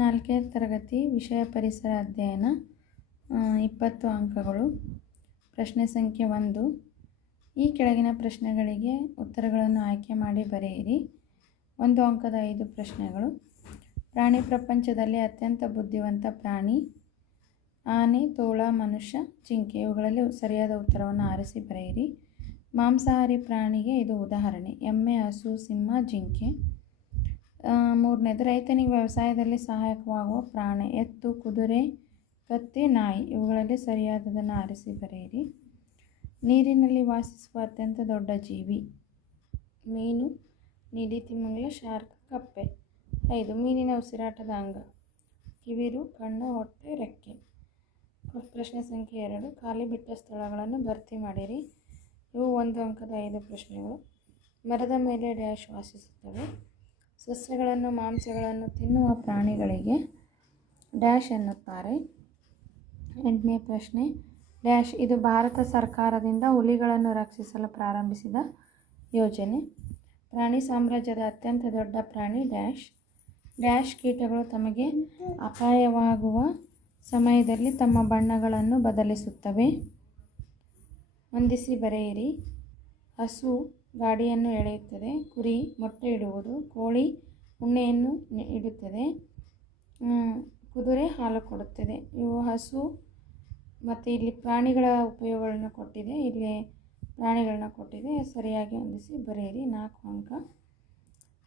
4ನೇ ತರಗತಿ ವಿಷಯ ಪರಿಸರ ಅಧ್ಯಯನ 20 ಅಂಕಗಳು. ಪ್ರಶ್ನೆ ಸಂಖ್ಯೆ 1. ಈ ಕೆಳಗಿನ ಪ್ರಶ್ನೆಗಳಿಗೆ ಉತ್ತರಗಳನ್ನು ಆಯ್ಕೆ ಮಾಡಿ ಬರೆಯಿರಿ. 1 ಅಂಕದ 5 ಪ್ರಶ್ನೆಗಳು. ಪ್ರಾಣಿ ಪ್ರಪಂಚದಲ್ಲಿ ಅತ್ಯಂತ ಬುದ್ಧಿವಂತ ಪ್ರಾಣಿ ಆನೆ, ತೋಳ, ಮನುಷ್ಯ, ಜಿಂಕೆ. ಇವುಗಳಲ್ಲಿ ಸರಿಯಾದ ಉತ್ತರವನ್ನು ಆರಿಸಿ ಬರೆಯಿರಿ. ಮಾಂಸಾಹಾರಿ ಪ್ರಾಣಿಗೆ ಇದು ಉದಾಹರಣೆ: ಎಮ್ಮೆ, ಹಸು, ಸಿಂಹ, ಜಿಂಕೆ. 3ನೇದು, ರೈತನಿಗೆ ವ್ಯವಸಾಯದಲ್ಲಿ ಸಹಾಯಕವಾಗುವ ಪ್ರಾಣಿ: ಎತ್ತು, ಕುದುರೆ, ಕತ್ತೆ, ನಾಯಿ. ಇವುಗಳಲ್ಲಿ ಸರಿಯಾದದನ್ನು ಆರಿಸಿ ಬರೆಯಿರಿ. ನೀರಿನಲ್ಲಿ ವಾಸಿಸುವ ಅತ್ಯಂತ ದೊಡ್ಡ ಜೀವಿ: ಮೀನು, ನೀಲಿ ತಿಮಿಂಗಿಲ, ಶಾರ್ಕ್, ಕಪ್ಪೆ. 5. ಮೀನಿನ ಉಸಿರಾಟದ ಅಂಗ: ಕಿವಿರು, ಕಣ್ಣು, ಹೊಟ್ಟೆ, ರೆಕ್ಕೆ. ಪ್ರಶ್ನೆ ಸಂಖ್ಯೆ 2. ಖಾಲಿ ಬಿಟ್ಟ ಸ್ಥಳಗಳನ್ನು ಭರ್ತಿ ಮಾಡಿರಿ. ಇವು 1 ಅಂಕದ 5 ಪ್ರಶ್ನೆಗಳು. ಮರದ ಮೇಲೆ ಡ್ಯಾಶ್ ವಾಸಿಸುತ್ತವೆ. ಸಸ್ಯಗಳನ್ನು, ಮಾಂಸಗಳನ್ನು ತಿನ್ನುವ ಪ್ರಾಣಿಗಳಿಗೆ ಡ್ಯಾಶ್ ಎನ್ನುತ್ತಾರೆ. 8ನೇ ಪ್ರಶ್ನೆ. ಡ್ಯಾಶ್ ಇದು ಭಾರತ ಸರ್ಕಾರದಿಂದ ಹುಲಿಗಳನ್ನು ರಕ್ಷಿಸಲು ಪ್ರಾರಂಭಿಸಿದ ಯೋಜನೆ. ಪ್ರಾಣಿ ಸಾಮ್ರಾಜ್ಯದ ಅತ್ಯಂತ ದೊಡ್ಡ ಪ್ರಾಣಿ ಡ್ಯಾಶ್. ಡ್ಯಾಶ್ ಕೀಟಗಳು ತಮಗೆ ಅಪಾಯವಾಗುವ ಸಮಯದಲ್ಲಿ ತಮ್ಮ ಬಣ್ಣಗಳನ್ನು ಬದಲಿಸುತ್ತವೆ. ಹೊಂದಿಸಿ ಬರೆಯಿರಿ. ಹಸು ಗಾಡಿಯನ್ನು ಎಳೆಯುತ್ತದೆ. ಕುರಿ ಮೊಟ್ಟೆ ಇಡುವುದು. ಕೋಳಿ ಉಣ್ಣೆಯನ್ನು ಇಡುತ್ತದೆ. ಕುದುರೆ ಹಾಲು ಕೊಡುತ್ತದೆ. ಇವು ಹಸು. ಮತ್ತು ಇಲ್ಲಿ ಪ್ರಾಣಿಗಳ ಉಪಯೋಗಗಳನ್ನ ಕೊಟ್ಟಿದೆ. ಇಲ್ಲಿ ಪ್ರಾಣಿಗಳನ್ನ ಕೊಟ್ಟಿದೆ. ಸರಿಯಾಗಿ ಹೊಂದಿಸಿ ಬರೆಯಿರಿ. 4 ಅಂಕ.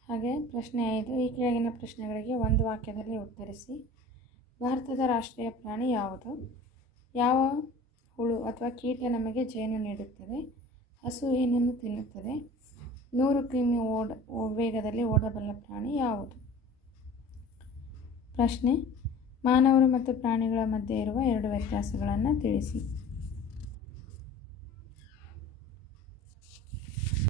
ಹಾಗೆ ಪ್ರಶ್ನೆ 5. ಈ ಕೆಳಗಿನ ಪ್ರಶ್ನೆಗಳಿಗೆ ಒಂದು ವಾಕ್ಯದಲ್ಲಿ ಉತ್ತರಿಸಿ. ಭಾರತದ ರಾಷ್ಟ್ರೀಯ ಪ್ರಾಣಿ ಯಾವುದು? ಯಾವ ಹುಳು ಅಥವಾ ಕೀಟ ನಮಗೆ ಜೇನು ನೀಡುತ್ತದೆ? ಹಸು ಏನನ್ನು ತಿನ್ನುತ್ತದೆ? 100 ಕಿಮಿ ವೇಗದಲ್ಲಿ ಓಡಬಲ್ಲ ಪ್ರಾಣಿ ಯಾವುದು? ಪ್ರಶ್ನೆ. ಮಾನವರು ಮತ್ತು ಪ್ರಾಣಿಗಳ ಮಧ್ಯೆ ಇರುವ 2 ವ್ಯತ್ಯಾಸಗಳನ್ನು ತಿಳಿಸಿ.